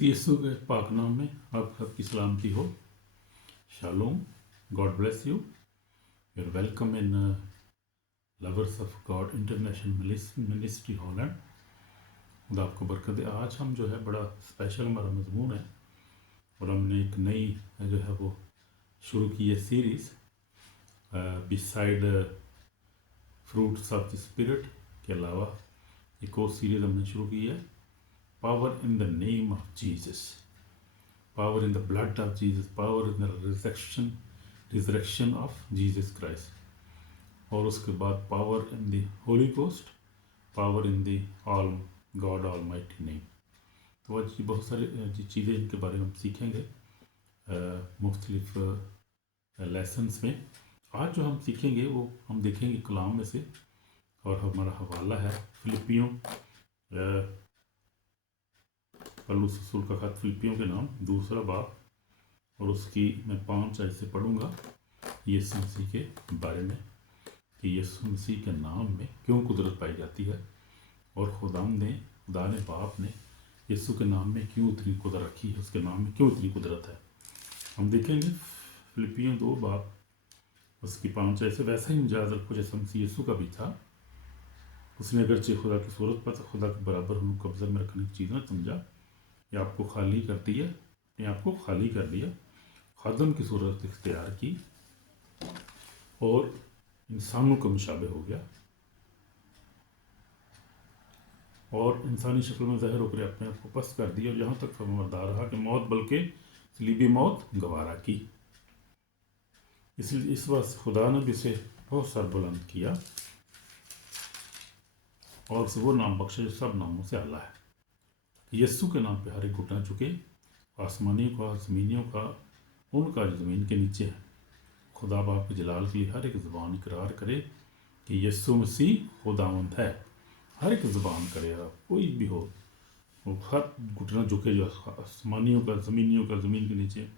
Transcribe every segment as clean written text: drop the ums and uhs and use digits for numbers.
यीशु के पाक नाम में आप सबकी सलामती हो। Shalom, God bless you. You are welcome in lovers of God international ministry Holland. खुदा आपको बरकत दे। आज हम जो है बड़ा स्पेशल हमारा मजमून है और हमने एक नई जो है वो शुरू की है series beside fruits of the spirit के अलावा एक और सीरीज़ हमने शुरू की है Power in the name of Jesus, power in the blood of Jesus, power in the resurrection of Jesus Christ, और उसके बाद power in the Holy Ghost, power in the all God Almighty name। तो आज ये बहुत सारी चीज़ें इनके बारे में हम सीखेंगे मुख्तलिफ लेसन्स में। आज जो हम सीखेंगे वो हम देखेंगे कलाम में से, और हमारा हवाला है फिलिपियों पौलुस रसूल का खत फिलिपियों के नाम 2 बाब, और उसकी मैं 5 आयत से पढ़ूंगा यीशु मसीह के बारे में कि यीशु मसीह के नाम में क्यों कुदरत पाई जाती है, और खुदा ने बाप ने यीशु के नाम में क्यों इतनी कुदरत रखी है, उसके नाम में क्यों इतनी कुदरत है। हम देखेंगे फिलिपियों 2 बाब उसकी 5 आयत से। वैसा ही मिजाज रखो जैसा मसीह यीशु का भी था। उसने अगरचे खुदा की सूरत पर खुदा के बराबर हम कब्जा में रखने की चीज़ न समझा, ये आपको खाली कर दिया, ये आपको खाली कर दिया, खादम की सूरत इख्तियार की और इंसानों का मुशाबे हो गया, और इंसानी शक्ल में ज़ाहिर होकर अपने आप को पस्त कर दिया, और यहाँ तक फरमाबरदार रहा कि मौत बल्कि सलीबी मौत गवारा की। इसलिए इस वक्त खुदा ने भी उसे बहुत सरबुलंद किया और उसे वो नाम बख्शे जो सब नामों से आला है। यीशु के नाम पे हर एक घुटना चुके, आसमानियों का, ज़मीनियों का, उनका जो ज़मीन के नीचे है। खुदा बाप के जलाल के लिए हर एक ज़बान इकरार करे कि यीशु मसीह खुदावंद है। हर एक ज़बान करे, आप कोई भी हो, वो हर घुटना झुके जो आसमानियों का, ज़मीनियों का, ज़मीन के नीचे।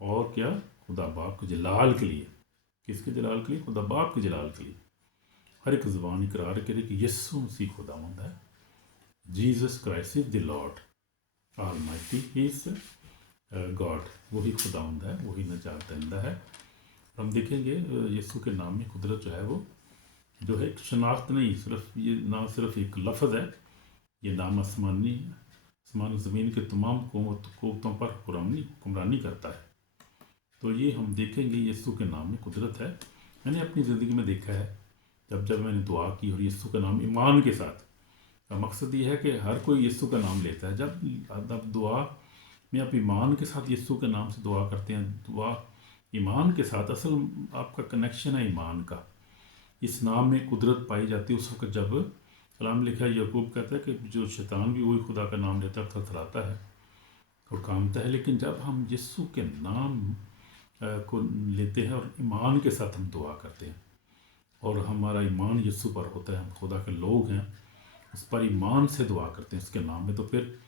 और क्या? खुदा बाप के जलाल के लिए। किसके जलाल के लिए? खुदा बाप के जलाल के लिए हर एक ज़बान इकरार करे कि यीशु मसीह खुदावंद है। Jesus Christ is the Lord almighty, he is God. वही खुदावंद है, वही नजात दहिंदा है। हम देखेंगे यीशु के नाम में कुदरत जो है वो जो है एक शनाख्त नहीं, सिर्फ ये ना सिर्फ एक लफ्ज़ है, ये नाम आसमान ज़मीन के तमाम क़ुव्वतों पर हुक्मरानी करता है। तो ये हम देखेंगे यीशु के नाम में कुदरत है। मैंने अपनी ज़िंदगी में देखा है, जब मैंने दुआ की और यीशु का नाम ईमान के साथ, का मकसद ये है कि हर कोई यीशु का नाम लेता है। जब दुआ में आप ईमान के साथ यीशु के नाम से दुआ करते हैं, दुआ ईमान के साथ, असल आपका कनेक्शन है ईमान का। इस नाम में कुदरत पाई जाती है उस वक्त जब कलाम लिखा है, यकूब कहता है कि जो शैतान भी वही खुदा का नाम लेता है, थरथराता है और कामता है। लेकिन जब हम यीशु के नाम को लेते हैं और ईमान के साथ हम दुआ करते हैं, और हमारा ईमान यीशु पर होता है, हम खुदा के लोग हैं, उस पर ईमान से दुआ करते हैं उसके नाम में, तो फिर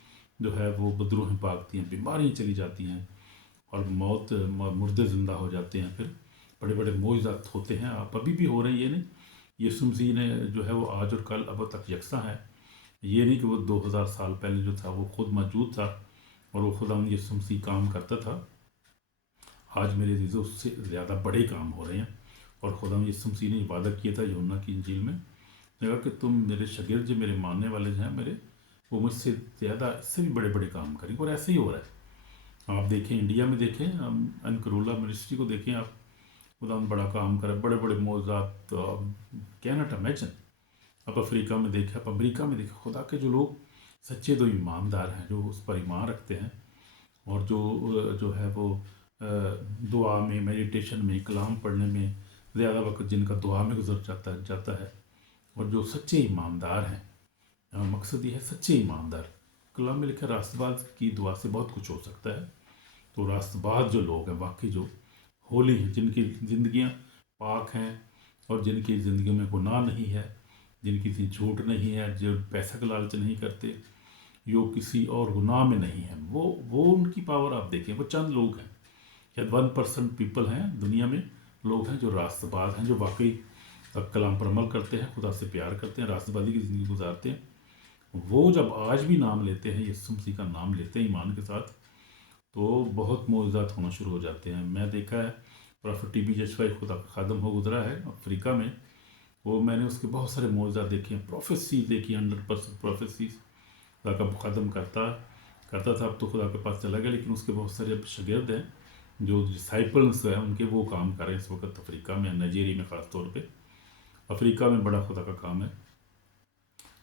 जो है वो बदरूहें भागती हैं, बीमारियाँ चली जाती हैं, और मुर्दे ज़िंदा हो जाते हैं। फिर बड़े बड़े मोइज़ात होते हैं, आप अभी भी हो रहे हैं। ये नहीं यीशु मसीह ने जो है वो आज और कल अब तक यकसा है। ये नहीं कि वो 2000 साल पहले जो था वो खुद मौजूद था और वो खुदा यीशु मसीह काम करता था। आज मेरे चीज़ों उससे ज़्यादा बड़े काम हो रहे हैं, और खुदा यीशु मसीह ने वादा किया था यूहन्ना की इंजील में, जगह कि तुम मेरे शागिर्द जो मेरे मानने वाले जो हैं मेरे, वो मुझसे ज़्यादा इससे भी बड़े बड़े काम करेंगे। और ऐसे ही हो रहा है। आप देखें, इंडिया में देखें, अनकरूला मिनिस्ट्री को देखें आप, खुदा बड़ा काम करे, बड़े बड़े मौज़ात, कैनट इमेजिन। आप अफ्रीका में देखें, आप अमेरिका में देखें, खुदा के जो लोग सच्चे दो ईमानदार हैं, जो उस पर ईमान रखते हैं, और जो है वो दुआ में, मेडिटेशन में, कलाम पढ़ने में ज़्यादा वक्त जिनका दुआ में गुजर जाता है, और जो सच्चे ईमानदार हैं। मकसद ये है सच्चे ईमानदार। कलाम में लिखा रास्तबाज की दुआ से बहुत कुछ हो सकता है। तो रास्तबाज जो लोग हैं, वाकई जो होली हैं, जिनकी ज़िंदगियाँ पाक हैं और जिनकी ज़िंदगी में गुनाह नहीं है, जिनकी झूठ नहीं है, जो पैसा का लालच नहीं करते, जो किसी और गुनाह में नहीं है, वो उनकी पावर आप देखें। वो चंद लोग हैं, शायद 1% पीपल हैं दुनिया में, लोग हैं जो रास्तबाज हैं, जो वाकई कलाम पर अमल करते हैं, खुदा से प्यार करते हैं, रास्तबाजी की ज़िंदगी गुजारते हैं। وہ جب آج بھی نام لیتے ہیں، یسوع مسیح کا نام لیتے ہیں ایمان کے ساتھ، تو بہت معجزات ہونا شروع ہو جاتے ہیں۔ میں دیکھا ہے پرافٹ ٹی بی جشوائی خدا کا خادم ہو گزرا ہے افریقہ میں، وہ میں نے اس کے بہت سارے معجزات دیکھے ہیں، پروفیسیز دیکھی، 100% پروفیسیز خدا کا خادم کرتا تھا۔ اب تو خدا کے پاس چلا گیا، لیکن اس کے بہت سارے اب شاگرد ہیں جو ڈسائپلس ہیں ان کے، وہ کام کر رہے ہیں اس وقت افریقہ میں، نائجیریا میں خاص طور پہ۔ افریقہ میں بڑا خدا کا کام ہے۔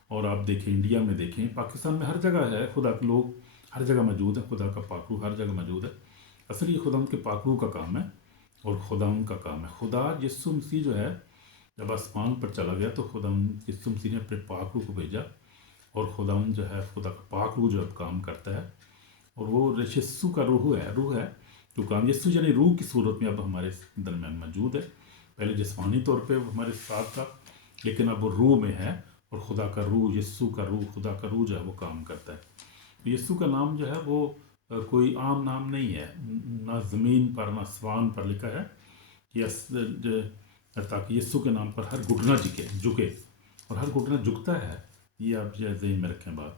اور آپ دیکھیں انڈیا میں، دیکھیں پاکستان میں، ہر جگہ ہے خدا کے لوگ، ہر جگہ موجود ہے، خدا کا پاکرو ہر جگہ موجود ہے۔ اصل یہ خدا ان کے پاکرو کا کام ہے اور خدا ان کا کام ہے۔ خدا یسوع مسیح جو ہے جب آسمان پر چلا گیا تو خدا یسوع مسیح نے اپنے پاکرو کو بھیجا، اور خدا جو ہے خدا کا پاکرو جو اب کام کرتا ہے، اور وہ یسوع کا روح ہے جو کام، یسوع یعنی روح کی صورت میں اب ہمارے درمیان موجود ہے۔ پہلے جسمانی طور پہ وہ ہمارے ساتھ تھا، لیکن اب وہ روح میں ہے، اور خدا کا روح، یسوع کا روح، خدا کا روح جو ہے وہ کام کرتا ہے۔ یسوع کا نام جو ہے وہ کوئی عام نام نہیں ہے، نہ زمین پر نہ آسمان پر لکھا ہے کہ تاکہ یسوع کے نام پر ہر گھٹنا جھکے، اور ہر گھٹنا جھکتا ہے۔ یہ آپ جو ذہن میں رکھیں بات،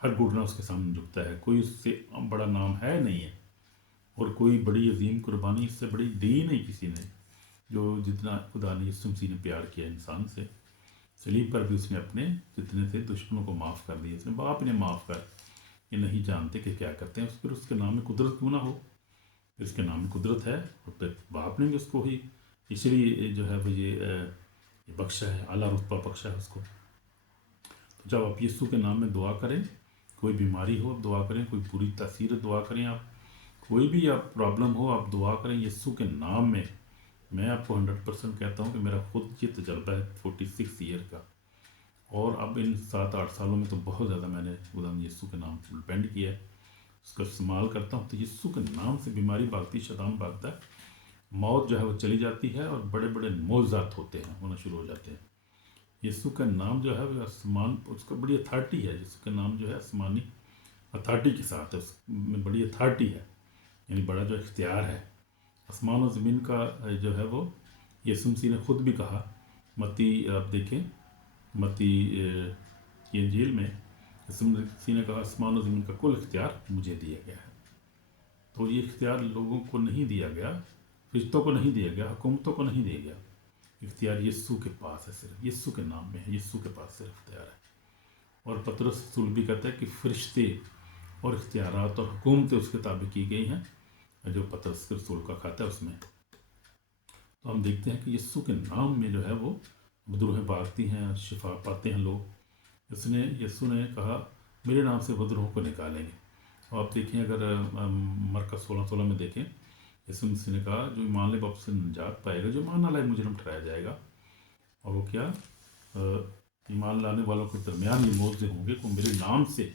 ہر گھٹنا اس کے سامنے جھکتا ہے، کوئی اس سے بڑا نام ہے نہیں ہے، اور کوئی بڑی عظیم قربانی اس سے بڑی دی نہیں کسی نے، جو جتنا خدا نے یسوع مسیح نے پیار کیا انسان سے، صلیب پر بھی اس نے اپنے جتنے تھے دشمنوں کو معاف کر دیا، اس نے باپ نے معاف کر، یہ نہیں جانتے کہ کیا کرتے ہیں، پھر اس کے نام میں قدرت کیوں نہ ہو، اس کے نام میں قدرت ہے، اور پھر باپ نے بھی اس کو ہی اس لیے جو ہے وہ یہ بخشا ہے، اعلیٰ رتبہ بخشا ہے اس کو۔ تو جب آپ یسوع کے نام میں دعا کریں، کوئی بیماری ہو دعا کریں، کوئی بری تاثیر دعا کریں، آپ کوئی بھی آپ پرابلم ہو آپ دعا کریں یسوع کے نام میں۔ میں آپ کو 100% کہتا ہوں کہ میرا خود یہ تجربہ ہے 46 ایئر کا، اور اب ان 7-8 سالوں میں تو بہت زیادہ میں نے خدا یسوع کے نام پر ڈپینڈ کیا ہے، اس کا استعمال کرتا ہوں، تو یسوع کے نام سے بیماری بھاگتی، شیطان بھاگتا ہے، موت جو ہے وہ چلی جاتی ہے، اور بڑے بڑے معجزات ہوتے ہیں، ہونا شروع ہو جاتے ہیں۔ یسوع کا نام جو ہے وہ آسمان، اس کا بڑی اتھارٹی ہے، یسوع کا نام جو ہے آسمانی اتھارٹی کے ساتھ ہے، اس میں بڑی اتھارٹی ہے، یعنی بڑا جو اختیار ہے آسمان و زمین کا جو ہے وہ یسوع مسیح نے خود بھی کہا۔ متی آپ دیکھیں، متی کی انجیل میں یسوع مسیح نے کہا آسمان و زمین کا کل اختیار مجھے دیا گیا ہے۔ تو یہ اختیار لوگوں کو نہیں دیا گیا، فرشتوں کو نہیں دیا گیا، حکومتوں کو نہیں دیا گیا، اختیار یسوع کے پاس ہے، صرف یسوع کے نام میں ہے، یسوع کے پاس صرف اختیار ہے۔ اور پطرس رسول بھی کہتا ہے کہ فرشتے اور اختیارات اور حکومتیں اس کے تابع کی گئی ہیں، جو پطرس رسول کا کھاتا ہے اس میں۔ تو ہم دیکھتے ہیں کہ یسوع کے نام میں جو ہے وہ بدروہیں بھاگتی ہیں، شفا پاتے ہیں لوگ۔ یسوع نے کہا میرے نام سے بدروہوں کو نکالیں گے۔ اور آپ دیکھیں اگر مرکز 16:16 میں دیکھیں، یسوع مسیح نے کہا جو ایمان لے باپ سے نجات پائے گا، جو ایمان نہ لائے مجرم ٹھہرایا جائے گا۔ اور وہ کیا، ایمان لانے والوں کے درمیان یہ معجزے ہوں گے کہ میرے نام سے،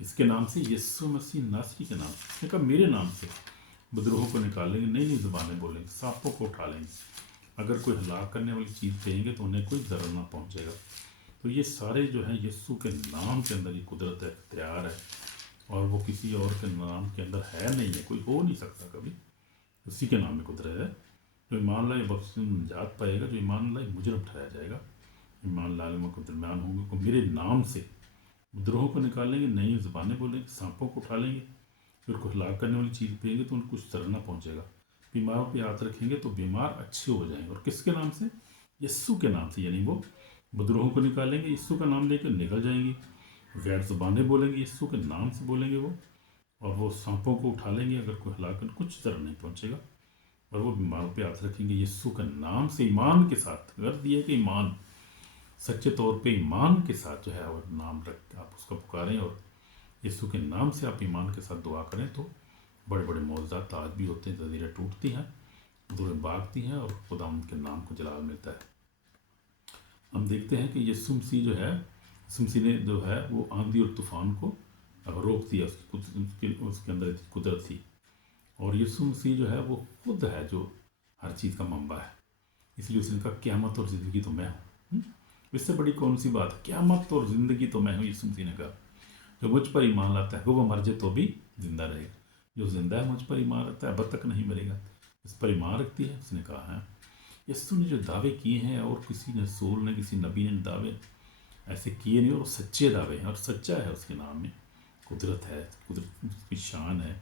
کس کے نام سے، یسوع مسیح ناصری کے نام سے، اس نے کہا میرے نام سے بدروہوں کو نکال لیں گے، نئی نئی زبانیں بولیں گے، سانپوں کو اٹھا لیں گے، اگر کوئی ہلاک کرنے والی چیز پئیں گے تو انہیں کوئی ضرر نہ پہنچے گا۔ تو یہ سارے جو ہیں یسوع کے نام کے اندر یہ قدرت ہے، اختیار ہے، اور وہ کسی اور کے نام کے اندر ہے نہیں ہے، کوئی ہو نہیں سکتا کبھی، اسی کے نام میں قدرت ہے۔ جو ایمان لائے بخش نجات پائے گا، جو ایمان لائے مجرم ٹھہرایا جائے گا۔ ایمان لالوں کے درمیان ہوں گے کو میرے نام سے بدروہوں کو نکالیں گے، نئی زبانیں بولیں گے، سانپوں کو اٹھا لیں گے، پھر کو ہلاک کرنے والی چیز پئیں گے تو ان کو کچھ ضرر نہ پہنچے گا، بیماروں پہ ہاتھ رکھیں گے تو بیمار اچھے ہو جائیں گے، اور کس کے نام سے، یسوع کے نام سے، یعنی وہ بدروہوں کو نکالیں گے، یسوع کا نام لے کر نکل جائیں گی، غیر زبانیں بولیں گے، یسوع کے نام سے بولیں گے وہ، اور وہ سانپوں کو اٹھا لیں گے، اگر کوئی ہلاک کر کچھ ضرر نہیں پہنچے گا، اور وہ بیماروں پہ ہاتھ رکھیں گے یسوع کے نام سے، ایمان کے ساتھ۔ غرض یہ ہے کہ ایمان، سچے طور پہ ایمان کے ساتھ جو ہے اور نام رکھ آپ اس کا پکاریں، اور یسوع کے نام سے آپ ایمان کے ساتھ دعا کریں تو بڑے بڑے معجزات آج بھی ہوتے ہیں، زنجیریں ٹوٹتی ہیں، بدروہیں بھاگتی ہیں، اور خدا ان کے نام کو جلال ملتا ہے۔ ہم دیکھتے ہیں کہ یسوع مسیح جو ہے، یسوع مسیح نے جو ہے وہ آندھی اور طوفان کو روک دیا، اس کے اندر قدرت تھی، اور یسوع مسیح جو ہے وہ خود ہے جو ہر چیز کا منبع ہے، اس لیے اس نے کہا قیامت اور زندگی تو میں ہوں۔ اس سے بڑی کون سی بات ہے، قیامت اور زندگی تو میں ہوں، یسوع مسیح نے کہا جو مجھ پر ایمان لاتا ہے وہ مر جائے تو بھی زندہ رہے گا، جو زندہ ہے مجھ پر ایمان رکھتا ہے اب تک نہیں مرے گا، اس پر ایمان رکھتی ہے۔ اس نے کہا ہے یسوع نے جو دعوے کیے ہیں، اور کسی رسول نے، کسی نبی نے دعوے ایسے کیے نہیں، اور سچے دعوے ہیں، اور سچا ہے اس کے نام میں، قدرت ہے، قدرت کی شان ہے،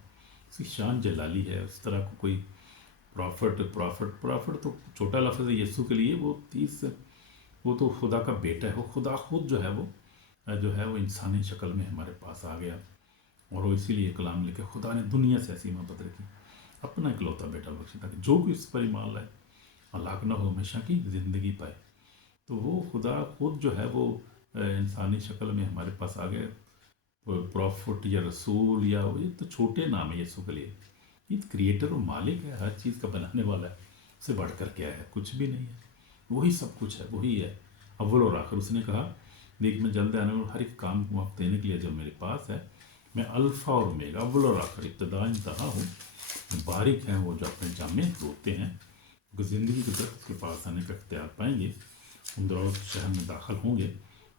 اس کی شان جلالی ہے، اس طرح کو کوئی پرافٹ تو چھوٹا لفظ ہے یسوع کے لیے، وہ تو خدا کا بیٹا ہے، وہ خدا خود جو ہے وہ انسانی شکل میں ہمارے پاس آ گیا، اور وہ اسی لیے کلام لکھے، خدا نے دنیا سے ایسی محبت رکھی، اپنا اکلوتا بیٹا بخشا تاکہ جو کوئی اس پر ایمان لائے ہلاک نہ ہو، ہمیشہ کی زندگی پائے۔ تو وہ خدا خود جو ہے وہ انسانی شکل میں ہمارے پاس آ گئے، پروفٹ یا رسول یا یہ تو چھوٹے نام ہے یسوع کے لیے، یہ کریٹر و مالک ہے، ہر چیز کا بنانے والا ہے، اس سے بڑھ کر کیا ہے، کچھ بھی نہیں ہے، وہی سب کچھ ہے، وہی ہے اول اور آخر۔ اس نے کہا دیکھ میں جلد آنے والوں ہر ایک کام کو وقت دینے کے لیے جب میرے پاس ہے، میں الفا اور اومیگا، اول اور آخر، ابتدا انتہا ہوں، باریک ہیں وہ جو اپنے جامع روتے ہیں، کیونکہ زندگی کے درخت کے پاس آنے کا اختیار پائیں گے، ان دور شہر میں داخل ہوں گے،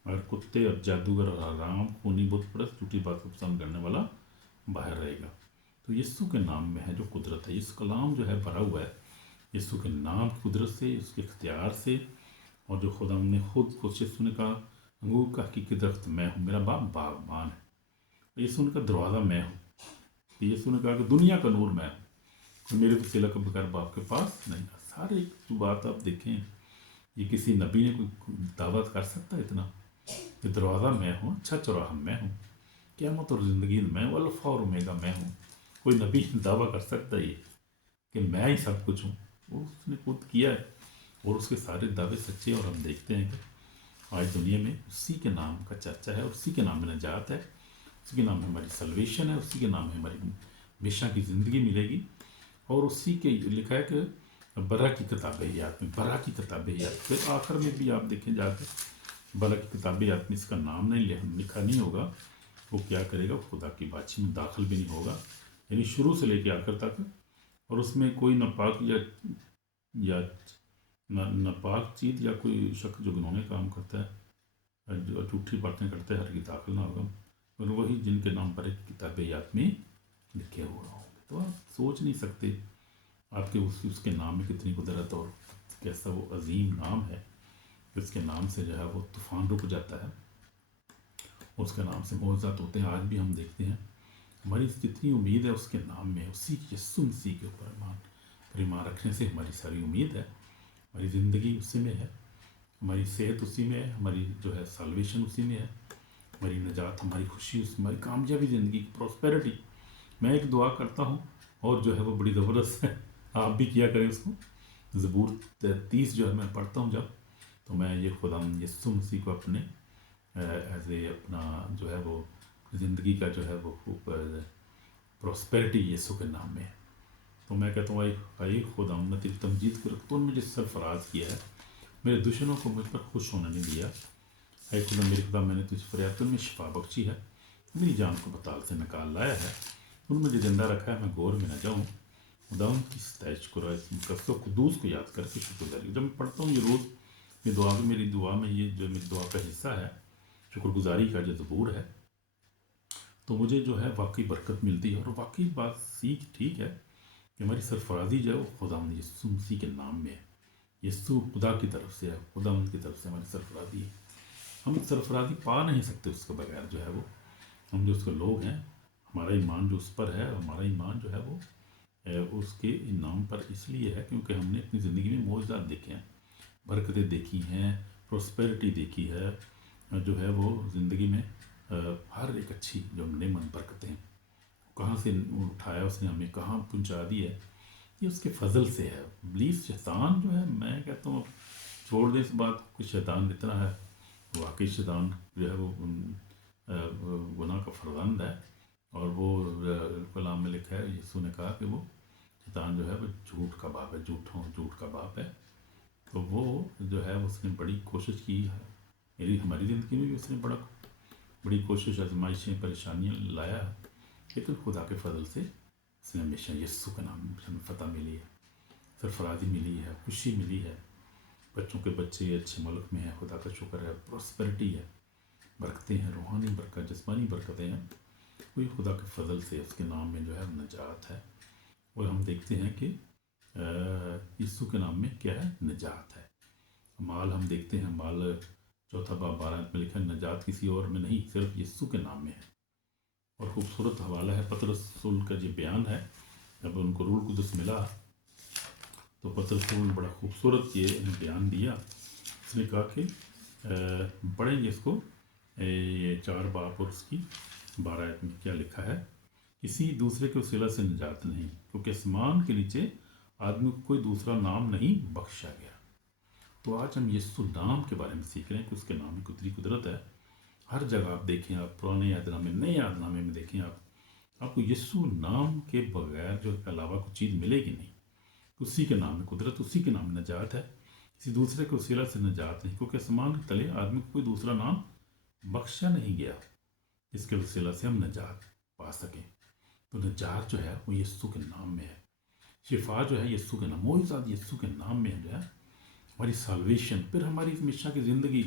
مگر کتے اور جادوگر اور حرام خونی بت پرست جھوٹی بات کو پسند کرنے والا باہر رہے گا۔ تو یسوع کے نام میں ہے جو قدرت ہے، اس کلام جو ہے بھرا ہوا ہے یسوع کے نام کی قدرت سے، اس کے اختیار سے، اور جو خدا نے خود کو یسوع نے کہا انگور کا حقیقی درخت میں ہوں، میرا باپ باغبان ہے، یسوع نے کہا دروازہ میں ہوں، یسوع نے کہا کہ دنیا کا نور میں ہوں، میرے وسیلہ کے بغیر باپ کے پاس نہیں۔ سارے جو بات آپ دیکھیں، یہ کسی نبی نے کوئی دعوت کر سکتا ہے اتنا کہ دروازہ میں ہوں، اچھا چوراہا میں ہوں، قیامت اور زندگی میں ہوں، الفا اور اومیگا میں ہوں؟ کوئی نبی دعویٰ کر سکتا ہے یہ کہ میں ہی سب کچھ ہوں؟ وہ اس نے خود کیا ہے، اور اس کے سارے دعوے سچے، اور ہم دیکھتے ہیں کہ آج دنیا میں اسی کے نام کا چرچا ہے، اور اسی کے نام میں نجات ہے، اسی کے نام میں ہماری سلویشن ہے، اسی کے نام میں ہماری ہمیشہ کی زندگی ملے گی، اور اسی کے لکھا ہے کہ برا کی کتاب حیات میں، برا کی کتاب حیات، پھر آخر میں بھی آپ دیکھیں جا کے برا کی کتاب حیات میں اس کا نام نہیں لکھا نہیں ہوگا، وہ کیا کرے گا، خدا کی بادشاہی میں داخل بھی نہیں ہوگا، یعنی شروع سے لے کے آخر تک، اور اس میں کوئی ناپاک یا ناپاک چیز یا کوئی شخص جو گنہونے کام کرتا ہے، جو جھوٹی باتیں کرتا ہے، ہر کی داخل نہ ہوگا، اور وہی جن کے نام پر ایک کتاب یاد میں لکھے ہوا ہوں گے۔ تو آپ سوچ نہیں سکتے آپ کے اس کے نام میں کتنی قدرت، اور کیسا وہ عظیم نام ہے، اس کے نام سے جو ہے وہ طوفان رک جاتا ہے، اس کے نام سے معجزات ہوتے ہیں، آج بھی ہم دیکھتے ہیں۔ ہماری جتنی امید ہے اس کے نام میں، اسی یسوع مسیح کے اوپر ایمان رکھنے سے ہماری ساری امید ہے، ہماری زندگی اسی میں ہے، ہماری صحت اسی میں ہے، ہماری جو ہے سالویشن اسی میں ہے، ہماری نجات، ہماری خوشی، ہماری کامیابی، زندگی کی پروسپیرٹی۔ میں ایک دعا کرتا ہوں، اور جو ہے وہ بڑی زبردست ہے، آپ بھی کیا کریں اس کو، زبور 33 جو ہے میں پڑھتا ہوں جب، تو میں یہ خدا یسوع مسیح کو اپنے ایز اے اپنا جو ہے وہ زندگی کا جو ہے وہ پروسپیرٹی یسوع کے نام میں ہے، تو میں کہتا ہوں اے خدا نے تیری تمجید کو رکھ، تو نے مجھے سرفراز کیا ہے، میرے دشمنوں کو مجھ پر خوش ہونے نہیں دیا، اے خدا میرے خدا میں نے تجھ فریاد تو میں شفا بخشی ہے، میری جان کو بطال سے نکال لایا ہے، ان مجھے زندہ رکھا ہے، میں غور میں نہ جاؤں، خدا ان کی ستائش کرو، اس مقدس و قدوس کو یاد کر کے شکر گزاری۔ جب میں پڑھتا ہوں یہ روز یہ دعا میں، میری دعا میں یہ جو میری دعا کا حصہ ہے شکر گزاری کا جو زبور ہے، تو مجھے جو ہے واقعی برکت ملتی ہے، اور واقعی بات سیکھ ٹھیک ہے کہ ہماری سرفرازی جو ہے وہ خدا یسوع مسیح کے نام میں ہے، یسوع خدا کی طرف سے ہے، خدا ان کی طرف سے ہماری سرفرازی ہے، ہم سرفرازی پا نہیں سکتے اس کے بغیر، جو ہے وہ ہم جو اس کے لوگ ہیں، ہمارا ایمان جو اس پر ہے، ہمارا ایمان جو ہے وہ اس کے نام پر اس لیے ہے کیونکہ ہم نے اپنی زندگی میں معجزات دیکھے ہیں، برکتیں دیکھی ہیں، پروسپیرٹی دیکھی ہے، جو ہے وہ زندگی میں ہر ایک اچھی جو نعمت برکتیں ہیں، کہاں سے اٹھایا اس نے ہمیں، کہاں پہنچا دی ہے، یہ اس کے فضل سے ہے۔ ابلیس شیطان جو ہے، میں کہتا ہوں چھوڑ دیں اس بات کو، شیطان اتنا ہے، واقعی شیطان جو ہے وہ گناہ کا فرزند ہے، اور وہ کلام میں لکھا ہے، یسوع نے کہا کہ وہ شیطان جو ہے وہ جھوٹ کا باپ ہے، جھوٹ کا باپ ہے، تو وہ جو ہے اس نے بڑی کوشش کی ہے، ہماری زندگی میں بھی اس نے بڑی کوشش، آزمائشیں، پریشانیاں لایا، لیکن خدا کے فضل سے اس نے ہمیشہ یسوع کا نام ہمیں فتح ملی ہے، سرفرازی ملی ہے، خوشی ملی ہے، بچوں کے بچے اچھے ملک میں ہیں، خدا کا شکر ہے، پروسپیرٹی ہے، برکتیں ہیں، روحانی برکت، جسمانی برکتیں ہیں، وہی خدا کے فضل سے اس کے نام میں جو ہے نجات ہے، اور ہم دیکھتے ہیں کہ یسوع کے نام میں کیا ہے، نجات ہے۔ مال ہم دیکھتے ہیں، مال चौथा बाब 12 में लिखा है, नजात किसी और में नहीं सिर्फ यीशु के नाम में है। और खूबसूरत हवाला है पतरस रसूल का जो बयान है, जब उनको रूह कुदस मिला तो पतरस रसूल ने बड़ा खूबसूरत ये बयान दिया। उसने कहा कि पढ़ेंगे इसको, ये 4 बाब और उसकी 12 आयत में क्या लिखा है, किसी दूसरे के वसीला से निजात नहीं, क्योंकि आसमान के नीचे आदमी को कोई दूसरा नाम नहीं बख्शा गया। तो आज हम यीशु नाम के बारे में सीख रहे हैं कि उसके नाम में कितनी कुदरत है। हर जगह आप देखें, आप पुराने यादनामे नए यादनामे में देखें, आपको यीशु नाम के बगैर जो अलावा कुछ चीज़ मिलेगी नहीं। उसी के नाम में कुदरत, उसी के नाम में नजात है, किसी दूसरे के वसीला से नजात नहीं, क्योंकि आसमान के तले आदमी को कोई दूसरा नाम बख्शा नहीं गया जिसके वसीला से हम नजात पा सकें। तो नजात जो है वो यीशु के नाम में है, शिफा जो है यीशु के नाम, मोइज़ात यीशु के नाम में जो है हमारी साल्वेशन, फिर हमारी हमेशा की ज़िंदगी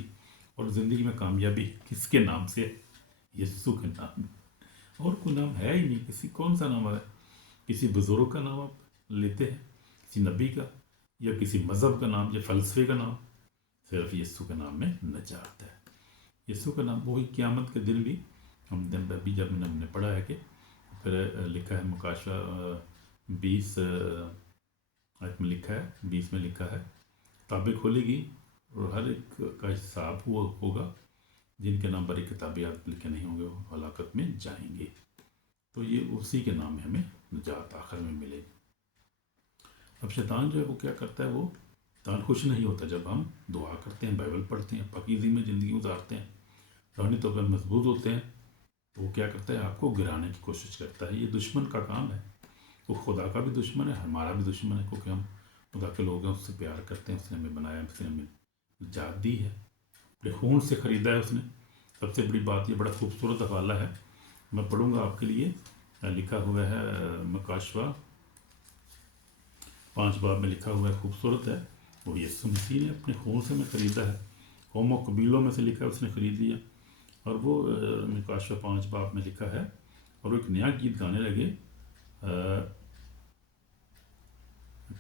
और ज़िंदगी में कामयाबी किसके नाम से, यीशु के नाम में। और कोई नाम है ही नहीं, किसी कौन सा नाम है, किसी बुज़ुर्ग का नाम आप लेते हैं, किसी नबी का, या किसी मज़हब का नाम या फ़लसफ़े का नाम, सिर्फ यीशु के नाम में नजात है। यीशु का नाम वही क़यामत के दिन भी हम दिन अभी जब हमने पढ़ा है कि फिर लिखा है मुकाशा 20 आयत में लिखा है, 20 में लिखा है, किताबें खोलेगी और हर एक का हिसाब हुआ होगा, जिनके नाम बड़ी किताबें याद लिखे नहीं होंगे वो हलाकत में जाएंगे। तो ये उसी के नाम में हमें निजात आखिर में मिलेगी। अब शैतान जो है वो क्या करता है, वो शैतान खुश नहीं होता जब हम दुआ करते हैं, बाइबल पढ़ते हैं, पाकीज़ी में ज़िंदगी गुजारते हैं, रूहानी तौर पर मजबूत होते हैं, तो वो क्या करता है, आपको गिराने की कोशिश करता है। ये दुश्मन का काम है, वो खुदा का भी दुश्मन है, हमारा भी दुश्मन है, क्योंकि हम खुदा के लोग हैं, उससे प्यार करते हैं, उसने हमें बनाया, उसने हमें निजात दी है, अपने खून से ख़रीदा है उसने। सबसे बड़ी बात, ये बड़ा खूबसूरत हवाला है, मैं पढ़ूँगा आपके लिए, लिखा हुआ है मुकाशवा 5 बाब में लिखा हुआ है, खूबसूरत है। वो यीशु मसीह ने अपने खून से हमें ख़रीदा है, कौमों कबीलों में से लिखा है उसने ख़रीद लिया। और वो मुकाशवा 5 बाब में लिखा है, और वो एक नया गीत गाने लगे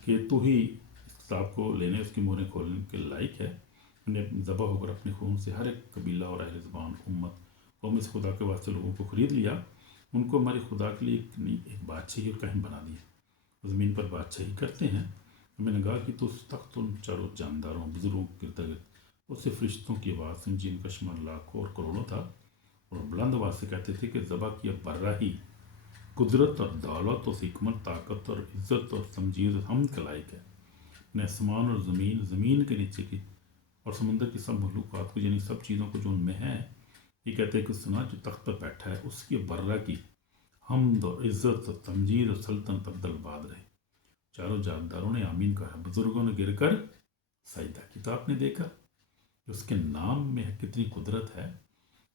कि तू ही इस किताब को लेने, उसकी मोहरें खोलने के लायक है, उन्हें ज़बा होकर अपने खून से हर एक कबीला और अहल ज़बान उम्मत कौम से खुदा के वास्ते लोगों को ख़रीद लिया, उनको हमारे खुदा के लिए एक बादशाही और कायम बना दिया, ज़मीन पर बादशाही करते हैं। मैंने कहा कि तो उस तख्त उन चारों जानदारों बुज़ुर्गों के गिरद उससे फरिश्तों की आवाज़ सुन, जिनका शुमार लाखों और करोड़ों था, और बुलंद आवाज़ से कहते थे कि ज़बा किया बर्रा ही कुदरत और दौलत और हिकमत, ताकत और इज़्ज़त और तमजीद हमद का लायक है। ने आसमान और ज़मीन, ज़मीन के नीचे की और समंदर की सब मखलूक़ात को, यानी सब चीज़ों को जो उनमें है, ये कहते हैं कि सुना जो तख्त पर बैठा है उसकी बर्रा की हमद और इज़्ज़त और तमजीद और सल्तनत अब्दुलबाद रहे। चारों जानदारों ने आमीन कहा, बुज़ुर्गों ने गिर कर सजदा की। तो आपने देखा कि उसके नाम में कितनी कुदरत है,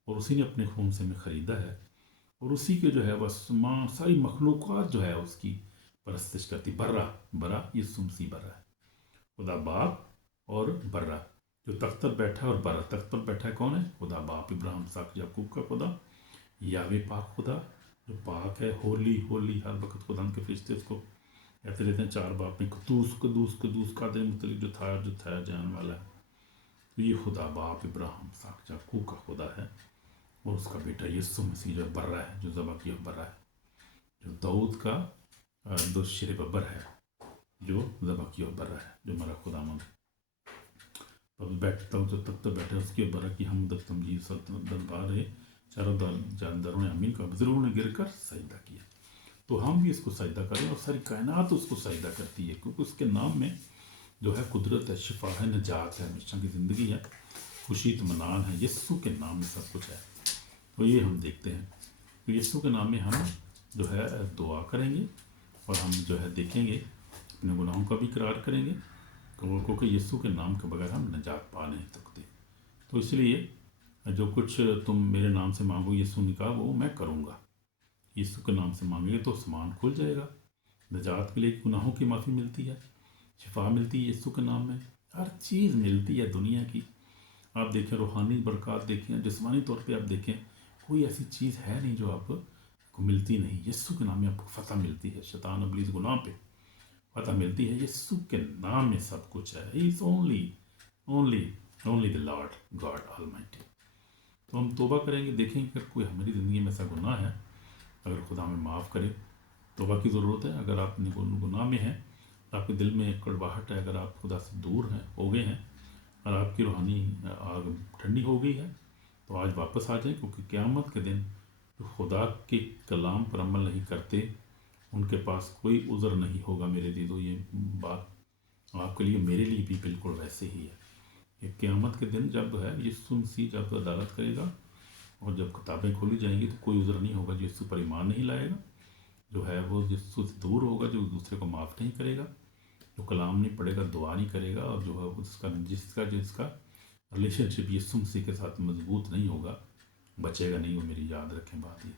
और उसी ने अपने खून से हमें ख़रीदा है, और उसी के जो है वह सारी मखलूक़ात जो है उसकी परस्तिश करती। बर्रा, बर्रा ये सुमसी बर्रा है, खुदा बाप और बर्रा जो तख्त पर बैठा है, और बर्रा तख्त पर बैठा है कौन है, खुदा बाप, इब्राहिम, इसहाक, याकूब का खुदा, यावे पाक खुदा जो पाक है, होली होली, हर वक्त खुदा के फरिश्ते उसको कहते रहते हैं 4 बाप में, कदूस कदूस कदूस का दिन मुतलिक जो था जाने वाला है। तो ये खुदा बाप, इब्राहिम, इसहाक, याकूब का खुदा है, और उसका बेटा यीशु मसीह जो बर्रा है, जो ज़बा किया बर्रा है, जो दाऊद का दो शेर बब्बर है, जो ज़बा किया बर्रा है, जो हमारा खुदावंद अब बैठता हूँ जो तब तक बैठे उसके बर्रा की हमद तमजीद सल्तनत दरबार रहे। चारों जानदारों ने अमीन का, बुजुर्गों ने गिर कर सजदा किया। तो हम भी इसको सजदा करें, और सारी कायनात उसको सजदा करती है, क्योंकि उसके नाम में जो है कुदरत है, शिफा है, निजात है, हमेशा की ज़िंदगी है, खुशी इत्मीनान है। यीशु के नाम में सब कुछ है। तो ये हम देखते हैं, तो यीशु के नाम में हम जो है दुआ करेंगे, और हम जो है देखेंगे, अपने गुनाहों का भी इकरार करेंगे, क्योंकि यीशु के नाम के बगैर हम निजात पा नहीं सकते। तो इसलिए जो कुछ तुम मेरे नाम से मांगो, यीशु ने कहा, वो मैं करूँगा। यीशु के नाम से मांगेंगे तो आसमान खुल जाएगा, निजात के लिए गुनाहों की माफ़ी मिलती है, शिफा मिलती है यीशु के नाम में, हर चीज़ मिलती है दुनिया की। आप देखें रूहानी बरक़ात देखें, जिस्मानी तौर पे आप देखें, कोई ऐसी चीज़ है नहीं जो आपको मिलती नहीं। यीशु के नाम में आपको फ़तह मिलती है, शैतान इब्लीस गुनाह पे फ़तह मिलती है। यीशु के नाम में सब कुछ है। He is only only the Lord God almighty. तो हम तौबा करेंगे, देखेंगे अगर कोई हमारी ज़िंदगी में ऐसा गुनाह है, अगर खुदा हमें माफ़ करे। तौबा की ज़रूरत है। अगर आप गुनाह में हैं, आपके दिल में कड़वाहट है, अगर आप खुदा से दूर हैं हो गए हैं और आपकी रूहानी आग ठंडी हो गई है, तो आज वापस आ जाएं, क्योंकि क़यामत के दिन जो खुदा के कलाम पर अमल नहीं करते, उनके पास कोई उज़र नहीं होगा। मेरे दीदो, ये बात आपके लिए मेरे लिए भी बिल्कुल वैसे ही है। ये क़यामत के दिन जब है यीशु मसीह जब अदालत करेगा और जब किताबें खोली जाएंगी, तो कोई उज़र नहीं होगा जो यीशु पर ईमान नहीं लाएगा, जो है वो यीशु से दूर होगा, जो दूसरे को माफ़ नहीं करेगा, जो कलाम नहीं पढ़ेगा, दुआ नहीं करेगा, और जो है उसका जिसका जिसका रिलेशनशिप यीशु मसीह के साथ मजबूत नहीं होगा, बचेगा नहीं। वो मेरी याद रखें बात ये।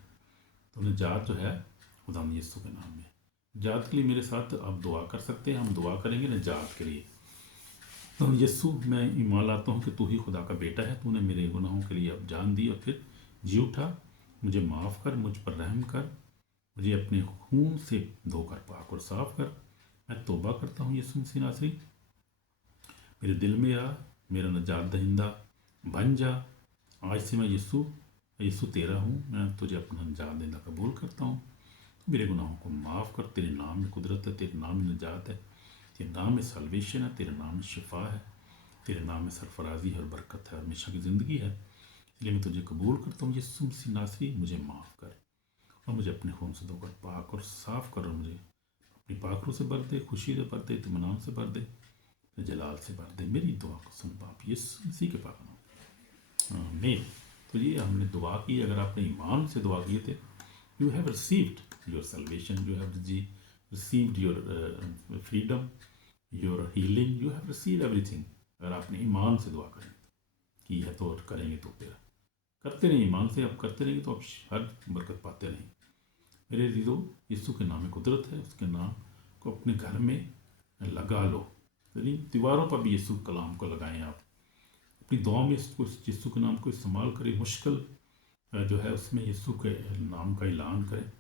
तो निजात जो है खुदा यीशु के नाम में। निजात के लिए मेरे साथ आप दुआ कर सकते हैं। हम दुआ करेंगे निजात के लिए। तो यीशु, मैं ईमान लाता हूँ कि तू ही खुदा का बेटा है। तूने मेरे गुनाहों के लिए अब जान दी और फिर जी उठा। मुझे माफ़ कर, मुझ पर रहम कर, मुझे अपने खून से धोकर पाक और साफ कर। मैं तौबा करता हूँ यीशु मसीह नासरी, मेरे दिल में आ, मेरा निजात दहिंदा बन जा। आज से मैं यीशु तेरा हूँ। मैं तुझे अपना निजात दहिंदा कबूल करता हूँ। मेरे गुनाहों को माफ़ कर। तेरे नाम में कुदरत है, तेरे नाम में निजात है, तेरे नाम में सल्वेशन है, तेरे नाम में शिफा है, तेरे नाम में सरफराजी है और बरकत है, हमेशा की ज़िंदगी है। इसलिए मैं तुझे कबूल करता हूँ यीशु मसीह नासरी। मुझे माफ़ कर और मुझे अपने खून से धोकर पाक और साफ़ कर, और मुझे अपनी पाखरों से भर दे, खुशी से भर दे, इत्मीनान से भर दे, जलाल से भर दे। मेरी दुआ को सुन बाप यीशु मसीह के पाक नाम, आमीन। तो ये हमने दुआ की। अगर आपने ईमान से दुआ किए थे, you have received your salvation, you have received your freedom, your healing, you have received everything। अगर आपने ईमान से दुआ की है तो करेंगे, तो फिर करते रहें ईमान से। आप करते रहेंगे तो आप हर बरकत पाते रहेंगे। मेरे दीदो, यीशु के नाम में कुदरत है, उसके नाम को अपने घर में लगा लो। यानी दीवारों पर भी यीशु कलाम को लगाएं। आप अपनी दुआ में इसको, यीशु के नाम को इस्तेमाल करें। मुश्किल जो है उसमें यीशु के नाम का ऐलान करें।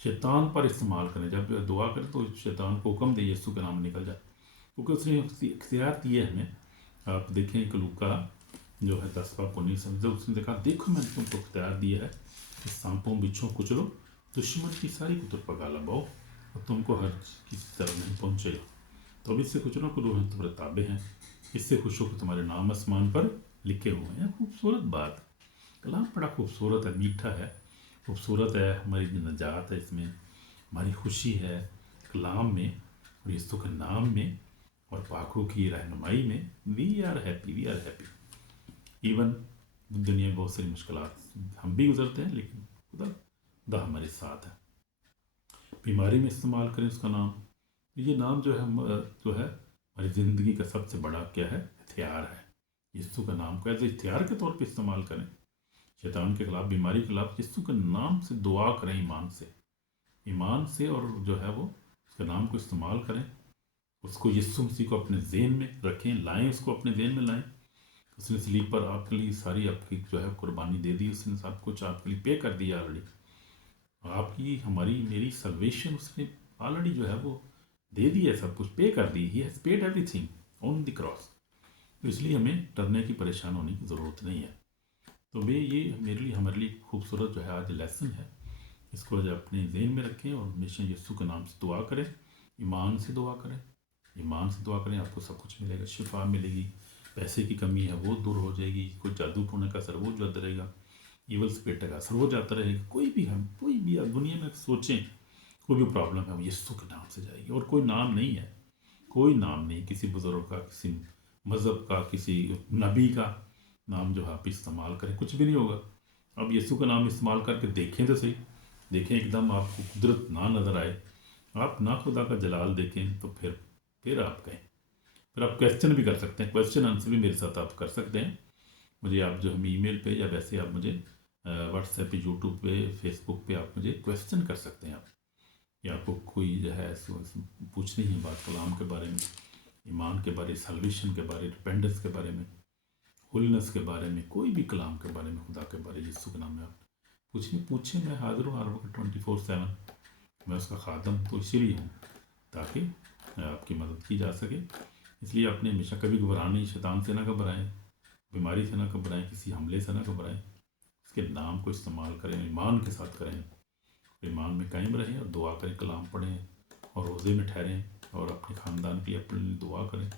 शैतान पर इस्तेमाल करें। जब दुआ करें तो शैतान को हुक्म दे यीशु का नाम निकल जाए, क्योंकि उसने इख्तियार दिए हमें। आप देखें एक लूका जो है 10 पाप 19 समझो, उसने देखा, देखो मैंने तुमको इख्तियार दिया है कि सांपों बिच्छों कुचलो, दुश्मन की सारी कुतुर पर गाला बाओ, और तुमको हर किसी तरह नहीं पहुँचेगा। तो अब इससे कुछ ना कुछ तुम्हारे ताबे हैं, इससे खुश हो कि तुम्हारे नाम आसमान पर लिखे हुए हैं। खूबसूरत बात, कलाम बड़ा खूबसूरत है, मीठा है, खूबसूरत है। हमारी निजात है इसमें, हमारी खुशी है कलाम में और यीशु के नाम में और पाकों की रहनुमाई में। We are happy. इवन दुनिया में बहुत सारी मुश्किलात हम भी गुजरते हैं, लेकिन खुदा हमारे साथ है। बीमारी में इस्तेमाल करें उसका नाम। ये नाम जो है हमारी ज़िंदगी का सबसे बड़ा क्या है, हथियार है। यीशु का नाम को ऐसे हथियार के तौर पे इस्तेमाल करें। शैतान के खिलाफ, बीमारी के खिलाफ यीशु के नाम से दुआ करें, ईमान से, और जो है वो उसके नाम को इस्तेमाल करें। उसको यीशु मसीह को अपने ज़हन में रखें, लाएं, उसको अपने ज़हन में लाएं। उसने सलीब पर आपके लिए सारी आपकी जो है कुर्बानी दे दी। उसने सब कुछ आपके लिए पे कर दिया ऑलरेडी। आपकी, हमारी, मेरी सल्वेशन उसने ऑलरेडी जो है वो दे दी है, सब कुछ पे कर दी। He has paid everything on the cross. तो इसलिए हमें डरने की, परेशान होने की ज़रूरत नहीं है। तो वे ये मेरे लिए, हमारे लिए खूबसूरत जो है आज लेसन है। इसको जो अपने ज़हन में रखें और हमेशा यीशु के नाम से दुआ करें, ईमान से दुआ करें। ईमान से दुआ करें, आपको सब कुछ मिलेगा। शिफा मिलेगी, पैसे की कमी है वो दूर हो जाएगी, कोई जादू टोने का असर वो जाता रहेगा, ईवल स्पिरिट का असर हो जाता रहेगा। कोई भी आप दुनिया में सोचें, कोई भी प्रॉब्लम है वो यीशु के नाम से जाएगी। और कोई नाम नहीं है, कोई नाम नहीं, किसी बुज़ुर्ग का, किसी मज़हब का, किसी नबी का नाम जो है आप इस्तेमाल करें, कुछ भी नहीं होगा। अब यीशु का नाम इस्तेमाल करके देखें तो सही, देखें एकदम आपको कुदरत ना नज़र आए, आप ना खुदा का जलाल देखें, तो फिर आप कहें। फिर आप क्वेश्चन भी कर सकते हैं, क्वेश्चन आंसर भी मेरे साथ आप कर सकते हैं। मुझे आप जो हम ईमेल पे या वैसे आप मुझे व्हाट्सएप पे, यूट्यूब पे, फेसबुक पे आप मुझे क्वेश्चन कर सकते हैं। आप या आपको कोई जो है पूछनी है बात कलाम के बारे में, ईमान के बारे, सल्वेशन के बारे, रिपेंडेंस के बारे में, होलीनेस के बारे में, कोई भी कलाम के बारे में, खुदा के बारे, यीशु के नाम में आप पूछें। मैं हाजिर हूँ हर वक्त 24/7। मैं उसका खादम तो इसीलिए हूँ ताकि आपकी मदद की जा सके। इसलिए आपने हमेशा कभी घबराना नहीं, शैतान से ना घबराएं। بیماری سے نہ گھبرائیں، کسی حملے سے نہ گھبرائیں، اس کے نام کو استعمال کریں، ایمان کے ساتھ کریں، ایمان میں قائم رہیں اور دعا کریں، کلام پڑھیں اور روزے میں ٹھہریں اور اپنے خاندان کے لیے اپنے لیے دعا کریں۔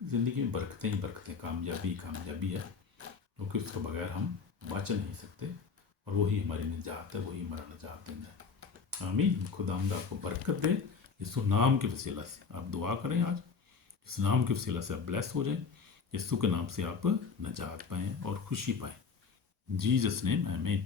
زندگی میں برکتیں ہی برکتیں، کامیابی کامیابی ہے، کیونکہ اس کے بغیر ہم بچ نہیں سکتے، اور وہی ہماری نجات ہے، وہی ہمارا نجات دین ہے۔ آمین۔ خداوند آپ کو برکت دے یسوع نام کے وسیلہ سے۔ آپ دعا کریں آج، اس نام کے وسیلہ سے آپ بلیس ہو جائیں، یسوع کے نام سے آپ نجات پائیں اور خوشی پائیں۔ جیزس نیم آمین۔